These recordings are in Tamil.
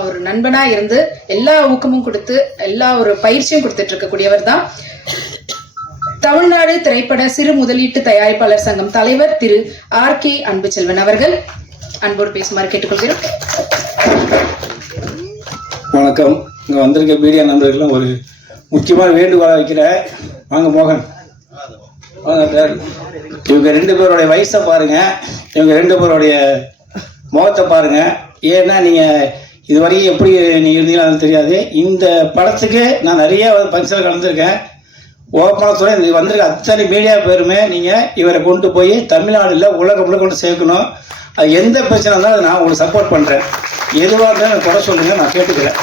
அவர் நண்பனா இருந்து எல்லா ஊக்கமும் கொடுத்து எல்லா ஒரு பயிற்சியும் கொடுத்துட்டு இருக்கக்கூடியவர் தான் தமிழ்நாடு திரைப்பட சிறு முதலீட்டு தயாரிப்பாளர் சங்கம் தலைவர் திரு RK அன்புச்செல்வன் அவர்கள். அன்போடு பேசுமாறு கேட்டுக்கொள்கிறோம். வணக்கம். இங்கே வந்திருக்க மீடியா நண்பர்களும் ஒரு முக்கியமான வேண்டுகோளை வைக்கிறேன். வாங்க மோகன், இவங்க 2 பேருடைய வயசை பாருங்க, இவங்க 2 பேருடைய முகத்தை பாருங்க. ஏன்னா நீங்கள் இது வரைக்கும் எப்படி நீங்கள் இருந்தீங்கன்னு தெரியாது. இந்த படத்துக்கு நான் நிறைய ஃபங்க்ஷனில் கலந்துருக்கேன். ஓப்பனாக சொல்ல இந்த வந்திருக்க அத்தனை மீடியா பேருமே நீங்கள் இவரை கொண்டு போய் தமிழ்நாடுல உலகம் கொண்டு சேர்க்கணும். அது எந்த பிரச்சனை இருந்தாலும் அதை நான் உங்களுக்கு சப்போர்ட் பண்ணுறேன். எதுவாக இருந்தாலும் குறை சொல்லுங்கள், நான் கேட்டுக்கிறேன்.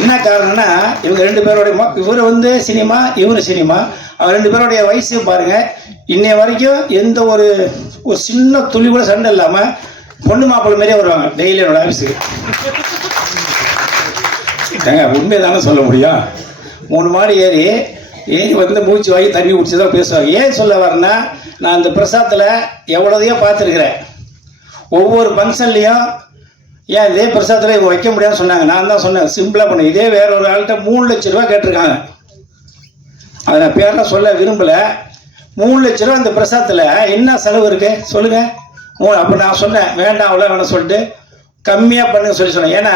என்ன காரணம்னா இவங்க 2 பேருடைய இவர் சினிமா, இவர் சினிமா. அவங்க 2 பேருடைய வயசையும் பாருங்கள். இன்னைய வரைக்கும் எந்த ஒரு சின்ன துளி கூட சண்டை இல்லாமல் பொண்ணு மாப்பிள்ளை மாதிரியே வருவாங்க டெய்லி என்னோட ஆஃபீஸுக்கு. உண்மையை தானே சொல்ல முடியும். 3 மாடி ஏறி மூச்சு வாங்கி தண்ணி குடிச்சு தான் பேசுவாங்க. ஏன் சொல்ல வரேன்னா, நான் இந்த பிரசாத்தில் எவ்வளோதையோ பார்த்துருக்குறேன். ஒவ்வொரு ஃபங்க்ஷன்லேயும் ஏன் இதே பிரசாதத்தில் இவங்க வைக்க முடியாதுன்னு சொன்னாங்க. நான் தான் சொன்னேன், சிம்பிளாக பண்ணேன். இதே வேற ஒரு ஆள்கிட்ட 3 லட்ச ரூபா கேட்டிருக்காங்க. அதை நான் பேரெலாம் சொல்ல விரும்பலை. 3 லட்ச ரூபா இந்த பிரசாதத்தில் என்ன செலவு இருக்குது சொல்லுங்கள். அப்போ நான் சொன்னேன், வேண்டாம் அவ்வளோ வேணாம் சொல்லிட்டு கம்மியாக பண்ணுங்க சொன்னேன். ஏன்னா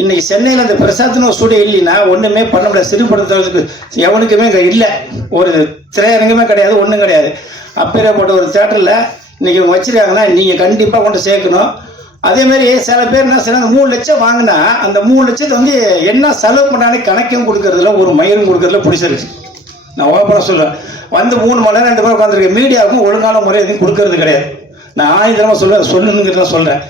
இன்னைக்கு சென்னையில் இந்த பிரசாத்னு ஒரு ஸ்டூடியோ இல்லைன்னா ஒன்றுமே பண்ண முடியாது. சிறுபடுத்துறதுக்கு எவனுக்குமே இங்கே இல்லை, ஒரு திரையரங்குமே கிடையாது, ஒன்றும் கிடையாது. அப்பேற்பட்ட ஒரு தேட்டரில் இன்னைக்கு இவங்க வச்சிருக்காங்கன்னா நீங்கள் கண்டிப்பாக கொண்டு சேர்க்கணும். அதேமாதிரி சில பேர் என்ன செய்யணும், 3 லட்சம் வாங்கினா அந்த 3 லட்சத்தை என்ன செலவு பண்ணாலே கணக்கும் கொடுக்கறதுல ஒரு மயிரும் கொடுக்கறதுல பிடிச்சிருக்கு. நான் ஓப்பனாக சொல்லுவேன். 3 மணி நேரம் 2 பேர் உட்காந்துருக்கேன். மீடியாவுக்கும் ஒழுங்கான முறை எதுவும் கொடுக்கறது கிடையாது. நான் 1000 தடவை சொல்லணுங்கிறத சொல்கிறேன்.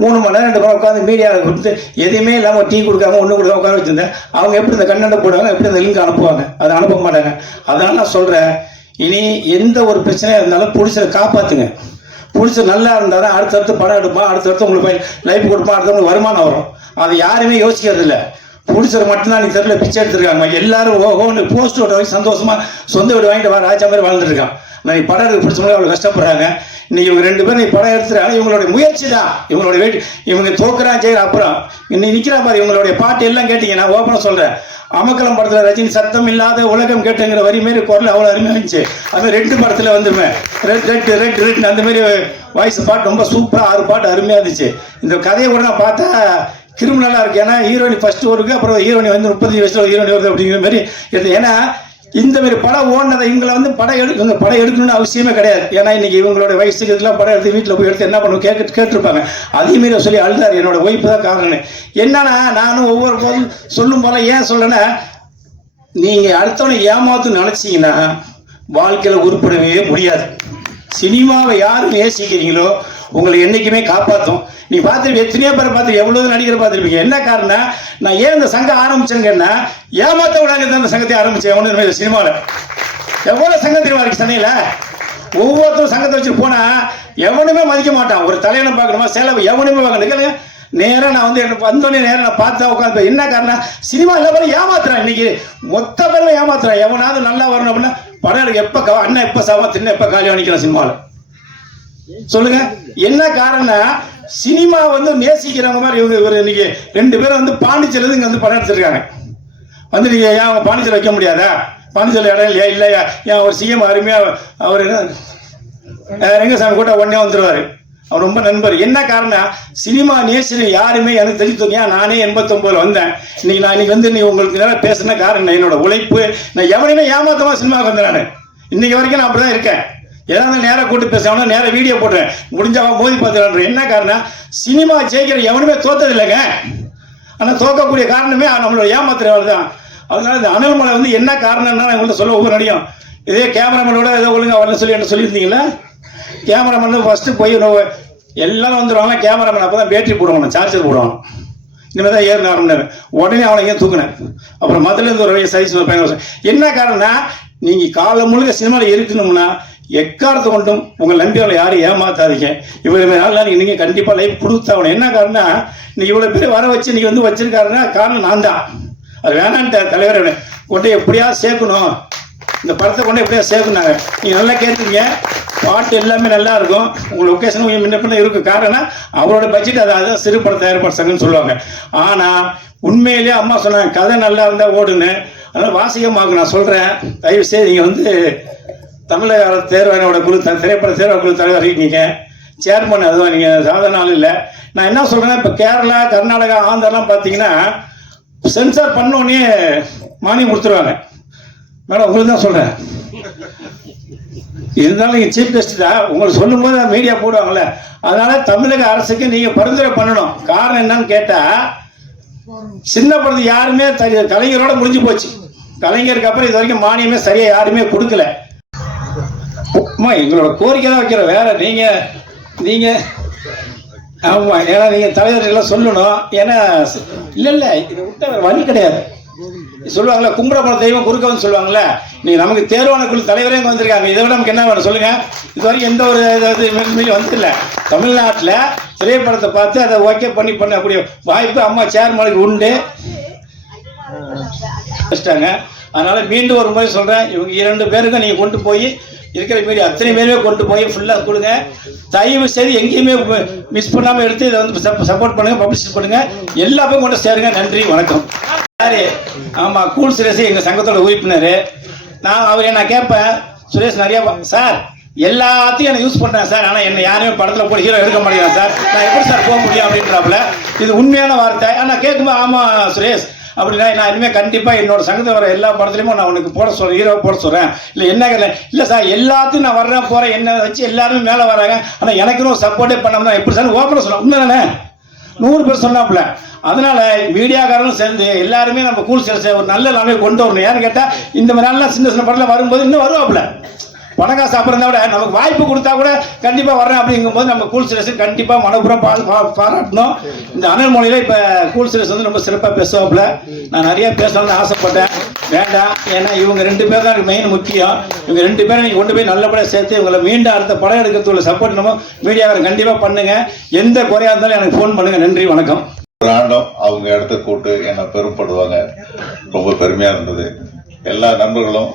3 மணி நேரம் 2 பேர் உட்காந்து மீடியாவில் கொடுத்து எதையுமே இல்லாமல் டீ கொடுக்காம ஒன்று கொடுக்காம உட்கார வச்சுருந்தேன். அவங்க எப்படி இந்த கண்டென்ட் போடுவாங்க, எப்படி இந்த லிங்க் அனுப்புவாங்க, அதை அனுப்ப மாட்டாங்க. அதனால் நான் சொல்கிறேன், இனி எந்த ஒரு பிரச்சனையாக இருந்தாலும் பிடிச்சதை காப்பாற்றுங்க. பிடிச்ச நல்லா இருந்தால் தான் அடுத்தடுத்து படம் எடுப்பான், அடுத்தடுத்து உங்களுக்கு லைஃப் கொடுப்பான், அடுத்தவங்களுக்கு வருமானம் வரும். அதை யாருமே யோசிக்கிறது இல்லை. பிடிச்சது மட்டும்தான் நீ தெருவில் பிச்சை எடுத்துருக்காங்க. எல்லாரும் ஓஹோன்னு போஸ்ட் ஓட்ட வாங்கி சந்தோஷமாக சொந்த வீடு வாங்கிட்டு வர ராஜா மாதிரி வாழ்ந்துருக்கான். நான் படம் எடுக்க பிடிச்சவங்க அவ்வளோ கஷ்டப்படுறாங்க. இன்னைக்கு இவங்க 2 பேரும் படம் எடுத்துறாங்க. இவங்களுடைய முயற்சி தான், இவங்களுடைய வெயிட். இவங்க தோக்குறான் செய்கிற அப்புறம் இன்னைக்கு நிற்கிறா பாரு. இவங்களுடைய பாட்டு எல்லாம் கேட்டீங்க. நான் ஓப்பனாக சொல்கிறேன், அமக்கலம் படத்தில் ரஜினி சத்தம் இல்லாத உலகம் கேட்டுங்கிற வரி மாரி குரல் அவ்வளோ அருமையாக இருந்துச்சு. அதுமாதிரி 2 படத்தில் வந்துருவேன், ரெட் அந்த மாதிரி வாய்ஸ் பாட்டு ரொம்ப சூப்பராக 6 பாட்டு அருமையாக இருந்துச்சு. இந்த கதையை கூட நான் பார்த்தா கிரிமினலாக இருக்கு. ஏன்னா ஹீரோயினி ஃபர்ஸ்ட் ஒருக்கு, அப்புறம் ஹீரோயினி 35 வயசுல ஹீரோயினி வருது அப்படிங்கிற மாதிரி எடுத்து. ஏன்னா இந்த மாதிரி படம் ஓடினதை இவங்களை படம் எடுக்கணும்னு அவசியமே கிடையாது. ஏன்னா இன்னைக்கு இவங்களோட வயசுக்கு இதெல்லாம் படம் எடுத்து வீட்டில் போய் எடுத்து என்ன பண்ணுவோம் கேட்டிருப்பாங்க. அதேமாரி சொல்லி அழுதார். என்னோட ஒய்ஃபு தான் காரணம். என்னன்னா நானும் ஒவ்வொரு போதும் சொல்லும் போல ஏன் சொல்றேன்னா, நீங்கள் அடுத்தவனை ஏமாத்துன்னு நினச்சிங்கன்னா வாழ்க்கையில் உருப்படவே முடியாது. சினிமாவை யார் நேசிக்கிறீங்களோ உங்களை என்றைக்குமே காப்பாற்றும். நீ பார்த்துருப்பீங்க, எத்தனையோ பேரை பார்த்து எவ்வளோ நடிகரை பார்த்துருப்பீங்க. என்ன காரணம், நான் ஏன் இந்த சங்கம் ஆரம்பிச்சேங்கன்னா ஏமாத்த விடாங்க அந்த சங்கத்தை ஆரம்பித்தேன். ஒன்று சினிமாவில் எவ்வளோ சங்கத்தில் இருக்கு சென்னையில். ஒவ்வொருத்தரும் சங்கத்தை வச்சுட்டு போனால் எவனுமே மதிக்க மாட்டான். ஒரு தலைவனை பார்க்கணுமா செலவு எவனுமே பார்க்கணும். நேராக நான் வந்தோடனே நேராக நான் பார்த்தா உட்காந்து. என்ன காரணம், சினிமா எல்லா பேரும் ஏமாத்துறான். இன்னைக்கு மொத்த பேரும் ஏமாத்துறான். எவனாவது நல்லா வரணும் அப்படின்னா படம் எனக்கு எப்போ அண்ணன் எப்போ சாவா தின்ன எப்போ காலி வாங்கிக்கலாம் சினிமாவில் சொல்லுங்க. என்ன காரணம், சினிமா நேசிக்கிறவங்க மாதிரி இவங்க இன்னைக்கு 2 பேரும் பாண்டிச்சேரியில இங்கே படம் எடுத்துருக்காங்க. நீங்க ஏன் அவங்க பாண்டிச்சேரி வைக்க முடியாதா? பாண்டிச்சேரி இடம் இல்லையா? இல்லையா? ஏன் ஒரு சிஎம் அருமையா அவர் ரெங்கசாமி கூட உடனே வந்துருவாரு. அவர் ரொம்ப நண்பர். என்ன காரணம், சினிமா நேசின யாருமே எனக்கு தெரிஞ்சு. நானே 89 வந்தேன். இன்னைக்கு நீ உங்களுக்கு நேரம் பேசுன காரணம் என்னோட உழைப்பு. நான் எவனையுமே ஏமாத்தமா சினிமாவுக்கு வந்தேன். நான் இன்னைக்கு வரைக்கும் நான் அப்படிதான் இருக்கேன். ஏதாவது நேரம் கூட்டு பேசணும், நேரம் வீடியோ போடுறேன், முடிஞ்சவா மோதி பார்த்துறான். என்ன காரணம், சினிமா ஜெயிக்கிற எவனுமே தோத்தது இல்லைங்க. ஆனால் தோக்கக்கூடிய காரணமே நம்மளோட ஏமாத்துறவர்கள் தான். அதனால இந்த அனல்மலை என்ன காரணம்னா நான் உங்கள்கிட்ட சொல்ல ஒவ்வொரு நடியும். இதே கேமராமேனோட ஏதோ ஒழுங்காக வரல சொல்லி என்ன சொல்லியிருந்தீங்களா? கேமராமேன் ஃபஸ்ட்டு போய் எல்லாரும் வந்துடுவாங்க. கேமராமேன் அப்போ தான் பேட்டரி போடுவாங்க, சார்ஜர் போடுவாங்க. இனிமேல் தான் ஏறின ஆரம்பினார். உடனே அவனை ஏன் தூக்குனேன். அப்புறம் மதுலேருந்து ஒரு வழியை சைஸ் பையன். என்ன காரணம்னா, நீங்கள் காலம் முழுக்க சினிமாவில் இருக்கணும்னா எக்காரத்தை கொண்டும் உங்கள் நம்பியவளை யாரும் ஏமாத்தாதீங்க. இவ்வளவு நாள் நீங்கள் கண்டிப்பாக லைஃப் கொடுத்தாகணும். என்ன காரணம்னா, இன்னைக்கு இவ்வளோ பேர் வர வச்சு இன்னைக்கு வச்சிருக்காருன்னா காரணம் நான் தான். அது வேணான்ட்ட தலைவர் கொண்டு எப்படியாவது சேர்க்கணும். இந்த படத்தை கொண்டு எப்படியா சேர்க்குனாங்க. நீங்கள் நல்லா கேட்குறீங்க, பாட்டு எல்லாமே நல்லா இருக்கும். உங்கள் லொக்கேஷன் கொஞ்சம் முன்ன பின்ன இருக்கும். காரணம் அவரோட பட்ஜெட் அதான் சிறு பட தயாரிப்பாளர் சங்கம்னு சொல்லுவாங்க. ஆனால் உண்மையிலேயே அம்மா சொன்னாங்க கதை நல்லா இருந்தால் ஓடுன்னு. அதனால் வாசிகமாக்கு நான் சொல்கிறேன், தயவு செய்து நீங்கள் வந்து தமிழக தேர்வாணையோட குழு திரைப்பட தேர்வு குழு தலைவர் இருக்கீங்க, சேர்மன், அதுதான் நீங்கள் சாதாரண ஆள் இல்லை. நான் என்ன சொல்கிறேன்னா, இப்போ கேரளா, கர்நாடகா, ஆந்திராலாம் பார்த்தீங்கன்னா சென்சார் பண்ணோடனே மானியம் கொடுத்துருவாங்க. மேடம் உங்களுக்கு தான் சொல்கிறேன், இருந்தாலும் நீங்கள் சீஃப் கெஸ்ட் தான், உங்களுக்கு சொல்லும் போது மீடியா போடுவாங்கள்ல. அதனால தமிழக அரசுக்கு நீங்கள் பரிந்துரை பண்ணணும். காரணம் என்னன்னு கேட்டால், சின்ன படத்து யாருமே கலைஞரோட முடிஞ்சு போச்சு. கலைஞருக்கு அப்புறம் இது வரைக்கும் மானியமே சரியாக யாருமே கொடுக்கல. எங்களோட கோரிக்கை தான் வைக்கிறோம். வேற நீங்க ஆமா, ஏன்னா நீங்க தலைவர் எல்லாம் சொல்லணும். ஏன்னா இல்ல இதை விட்ட வழி கிடையாது. சொல்லுவாங்களா, கும்பிடப்பட தெய்வம் குறுக்கவன்னு சொல்லுவாங்கல்ல. நீங்க நமக்கு தேர்வான குழு தலைவரே இங்கே வந்திருக்காங்க. இதை விட நமக்கு என்ன வேணும் சொல்லுங்க. இது வரைக்கும் எந்த ஒரு வந்ததில்லை. தமிழ்நாட்டில் திரைப்படத்தை பார்த்து அதை ஓகே பண்ணக்கூடிய வாய்ப்பு அம்மா சேர்மனுக்கு உண்டு. அதனால மீண்டும் ஒரு முறை சொல்றேன், இவங்க 2 பேருக்கும் நீங்க கொண்டு போய் இருக்கிற மீடியா அத்தனை பேருமே கொண்டு போய் ஃபுல்லாக கொடுங்க. தயவு செய்து எங்கேயுமே மிஸ் பண்ணாமல் எடுத்து இதை வந்து சப்போர்ட் பண்ணுங்க, பப்ளிஷ் பண்ணுங்க, எல்லா பேரும் கொண்டு சேருங்க. நன்றி, வணக்கம். யாரு? ஆமாம், கூல் சுரேஷ் எங்கள் சங்கத்தோட உறுப்பினர். நான் கேட்பேன், சுரேஷ் நிறையா சார் எல்லாத்தையும் எனக்கு யூஸ் பண்ணுறேன் சார், ஆனால் என்னை யாருமே படத்தில் போய் ஹீரோ எடுக்க மாட்டேங்கிறேன் சார், நான் எப்படி சார் போக முடியும் அப்படின்றாப்புல. இது உண்மையான வார்த்தை. ஆனால் கேட்கும்போது ஆமாம் சுரேஷ் அப்படின்னா, நான் இனிமேல் கண்டிப்பாக என்னோட சங்கத்தில் வர எல்லா படத்துலையுமே நான் உனக்கு போட சொல்கிறேன், ஹீரோ போட சொல்கிறேன். இல்லை இல்லை சார் எல்லாத்தையும் நான் வர்றேன் போகிறேன், என்ன வச்சு எல்லாருமே மேலே வராங்க, ஆனால் எனக்குன்னு ஒரு சப்போர்ட்டே பண்ணாமல் தான் எப்படி சார் ஓப்பனாக சொல்லலாம். உண்மை தானே? 100 பேர் சொன்னாப்புல. அதனால மீடியாக்காரங்களும் சேர்ந்து எல்லாருமே நம்ம கூல் சேல்ஸை ஒரு நல்ல நாளைக்கு கொண்டு வரணும். ஏன்னு கேட்டால் இந்த மாதிரி நல்லா சின்ன படத்தில் வரும்போது இன்னும் வருவாப்புல. பணக்காசு அப்புறம் விட நமக்கு வாய்ப்பு கொடுத்தா கூட கண்டிப்பாக வர்றேன் அப்படிங்கும்போது நம்ம கூல் சுரேஷ் கண்டிப்பாக மனப்புறம் பாராட்டணும். இந்த அனல் மொழியில் இப்போ கூல் சுரேஷ் வந்து ரொம்ப சிறப்பாக பேசுவாப்புல. நான் நிறைய பேசணும்னு ஆசைப்பட்டேன், வேண்டாம். ஏன்னா இவங்க 2 பேர் தான் எனக்கு மெயின் முக்கியம். இவங்க 2 பேரும் நீங்கள் கொண்டு போய் நல்லபடியாக சேர்த்து இவங்களை மீண்டும் அடுத்த படம் எடுக்கிறதுக்குள்ள சப்போர்ட் நம்ம மீடியாவை கண்டிப்பாக பண்ணுங்க. எந்த குறையாக இருந்தாலும் எனக்கு ஃபோன் பண்ணுங்க. நன்றி, வணக்கம். ஒரு ஆண்டும் அவங்க இடத்த கூட்டு என்னை பெருமைப்படுவாங்க. ரொம்ப பெருமையாக இருந்தது. எல்லா நண்பர்களும்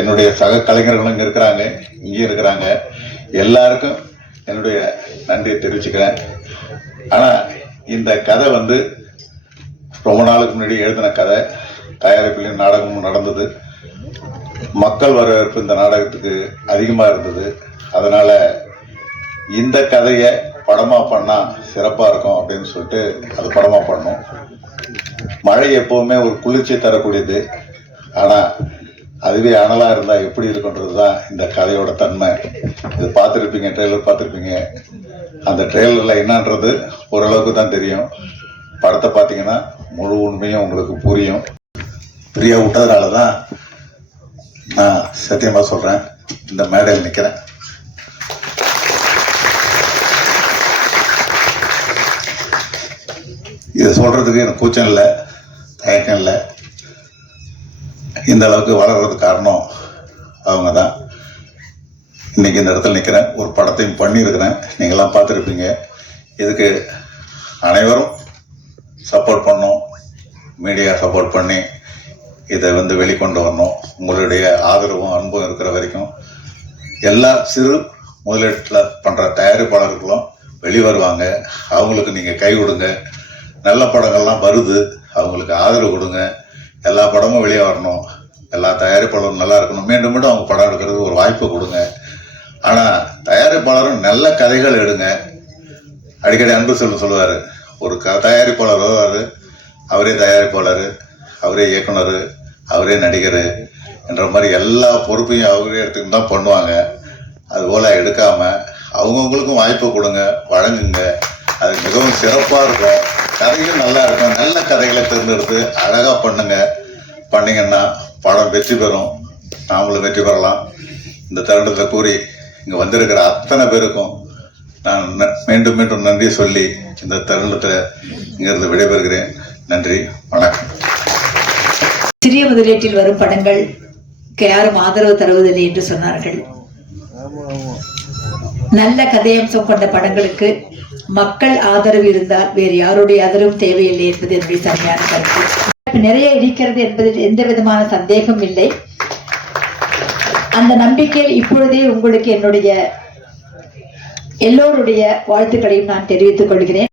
என்னுடைய சக கலைஞர்களும் இங்கே இருக்கிறாங்க, இங்கேயும் இருக்கிறாங்க. எல்லாருக்கும் என்னுடைய நன்றியை தெரிவிச்சுக்கிறேன். ஆனால் இந்த கதை வந்து ரொம்ப நாளுக்கு முன்னாடி எழுதின கதை. தயாரிப்பிலையும் நாடகமும் நடந்தது. மக்கள் வரவேற்பு இந்த நாடகத்துக்கு அதிகமாக இருந்தது. அதனால் இந்த கதையை படமாக பண்ணால் சிறப்பாக இருக்கும் அப்படின்னு சொல்லிட்டு அது படமாக பண்ணோம். மழை எப்போவுமே ஒரு குளிர்ச்சி தரக்கூடியது. ஆனால் அதுவே அனலாக இருந்தால் எப்படி இருக்குன்றது தான் இந்த கதையோட தன்மை. இது பார்த்துருப்பீங்க, ட்ரெய்லர் பார்த்துருப்பீங்க. அந்த ட்ரெய்லரில் என்னன்றது ஓரளவுக்கு தான் தெரியும். படத்தை பார்த்தீங்கன்னா முழு உண்மையும் உங்களுக்கு புரியும். பிரியா விட்டதுனால தான் நான் சத்தியமாக சொல்கிறேன், இந்த மேடையில் நிற்கிறேன். இதை சொல்கிறதுக்கு எனக்கு கூச்சம் இல்லை, தயக்கம் இல்லை. இந்த அளவுக்கு வளர்கிறதுக்கு காரணம் அவங்க தான். இன்றைக்கி இந்த இடத்துல நிற்கிறேன், ஒரு படத்தையும் பண்ணியிருக்கிறேன். நீங்களாம் பார்த்துருப்பீங்க. இதுக்கு அனைவரும் சப்போர்ட் பண்ணணும், மீடியா சப்போர்ட் பண்ணி இதை வந்து வெளிக்கொண்டு வரணும். உங்களுடைய ஆதரவும் அன்பும் இருக்கிற வரைக்கும் எல்லா சிறு முதலீட்டில் பண்ணுற தயாரிப்பாளர்களும் வெளிவருவாங்க. அவங்களுக்கு நீங்கள் கை கொடுங்க. நல்ல படங்கள்லாம் வருது, அவங்களுக்கு ஆதரவு கொடுங்க. எல்லா படமும் வெளியே வரணும், எல்லா தயாரிப்பாளரும் நல்லா இருக்கணும். மீண்டும் மீண்டும் அவங்க படம் எடுக்கிறதுக்கு ஒரு வாய்ப்பு கொடுங்க. ஆனால் தயாரிப்பாளரும் நல்ல கதைகள் எடுங்க. அடிக்கடி அன்பு சொல்லுவார், ஒரு தயாரிப்பாளர் வருவார், அவரே தயாரிப்பாளர், அவரே இயக்குனர், அவரே நடிகர் என்ற மாதிரி எல்லா பொறுப்பையும் அவரே எடுத்துக்கிட்டு தான் பண்ணுவாங்க. அதுபோல் எடுக்காமல் அவங்கவுங்களுக்கும் வாய்ப்பு கொடுங்க, வழங்குங்க. அது மிகவும் சிறப்பாக இருக்கும். கதையும் நல்லா இருக்கும். நல்ல கதைகளை தேர்ந்தெடுத்து அழகாக பண்ணிங்கன்னா படம் வெற்றி பெறும், நாமளும் வெற்றி பெறலாம். இந்த தருணத்தை கூறி இங்கே வந்திருக்கிற அத்தனை பேருக்கும் நான் மீண்டும் மீண்டும் நன்றி சொல்லி இந்த தருணத்தில் இங்கிருந்து விடைபெறுகிறேன். நன்றி, வணக்கம். சிறிய முதலீட்டில் வரும் படங்களுக்கு யாரும் ஆதரவு தருவதில்லை என்று சொன்னார்கள். நல்ல கதையம்சம் கொண்ட படங்களுக்கு மக்கள் ஆதரவு இருந்தால் வேறு யாருடைய ஆதரவும் தேவையில்லை என்பது என்னுடைய சரியான கருத்து. நிறைய இருக்கிறது என்பதில் எந்த விதமான சந்தேகம் இல்லை. அந்த நம்பிக்கையில் இப்பொழுதே உங்களுக்கு என்னுடைய எல்லோருடைய வாழ்த்துக்களையும் நான் தெரிவித்துக் கொள்கிறேன்.